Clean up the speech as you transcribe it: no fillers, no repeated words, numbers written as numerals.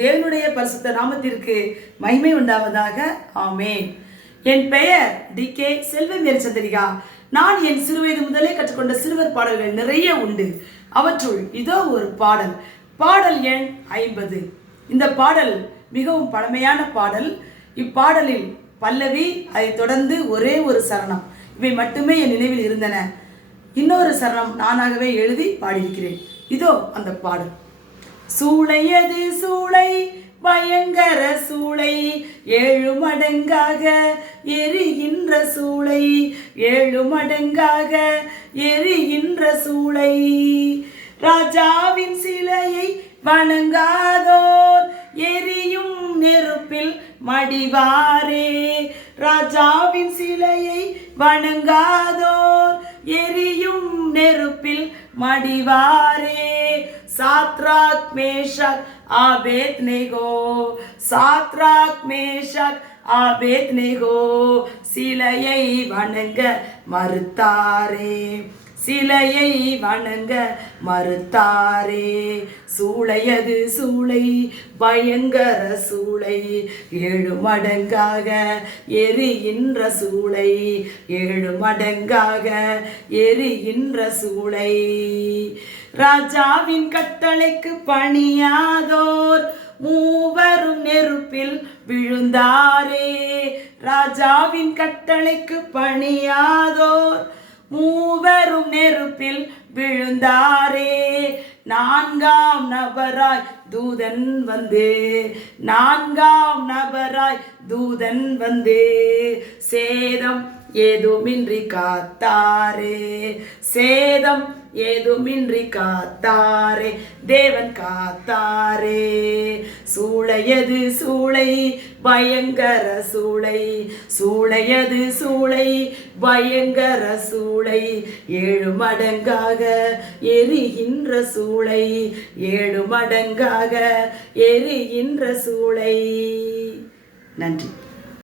தேவனுடைய பரிசுத்த நாமத்திற்கு மகிமை உண்டாவதாக. ஆமென். என் பெயர் டி.கே. செல்வமேரி சந்திரிகா. நான் என் சிறுவயது முதலே கற்றுக்கொண்ட சிறுவர் பாடல்கள் நிறைய உண்டு. அவற்றுள் இதோ ஒரு பாடல், பாடல் எண் 50. இந்த பாடல் மிகவும் பழமையான பாடல். இப்பாடலில் பல்லவி, அதை தொடர்ந்து ஒரே ஒரு சரணம், இவை மட்டுமே என் நினைவில் இருந்தன. இன்னொரு சரணம் நானாகவே எழுதி பாடியிருக்கிறேன். இதோ அந்த பாடல். சூளையது சூளை, பயங்கர சூளை, 7 மடங்காக எரிகின்ற சூளை, 7 மடங்காக எரிகின்ற சூளை. ராஜாவின் சிலையை வணங்காதோர் எரியும் நெருப்பில் மடிவாரே. ராஜாவின் சிலையை வணங்காதோர் எரியும் நெருப்பில் மடிவாரே. Shadrach Meshach Abednego, Shadrach Meshach Abednego சிலையை வணங்க மறுத்தாரே, சிலையை வணங்க மறுத்தாரே. சூளையது சூளை, பயங்கர சூளை, 7 மடங்காக எரிகின்ற சூளை, 7 மடங்காக எரிகின்ற சூளை. ராஜாவின் கட்டளைக்கு பணியாதோர் மூவரும் நெருப்பில் விழுந்தாரே. ராஜாவின் கட்டளைக்கு பணியாதோர் மூவரும் நெருப்பில் விழுந்தாரே. 4ஆம் நபராய் தூதன் வந்து, 4ஆம் நபராய் தூதன் வந்து சேதம் ஏதுமின்றி காத்தாரே, சேதம் ஏதுமின்றி காத்தாரே, தேவன் காத்தாரே. சூளையது சூளை, பயங்கர சூளை, சூளையது சூளை, பயங்கர சூளை, 7 மடங்காக எரிகின்ற சூளை, 7 மடங்காக எரிகின்ற சூளை. நன்றி.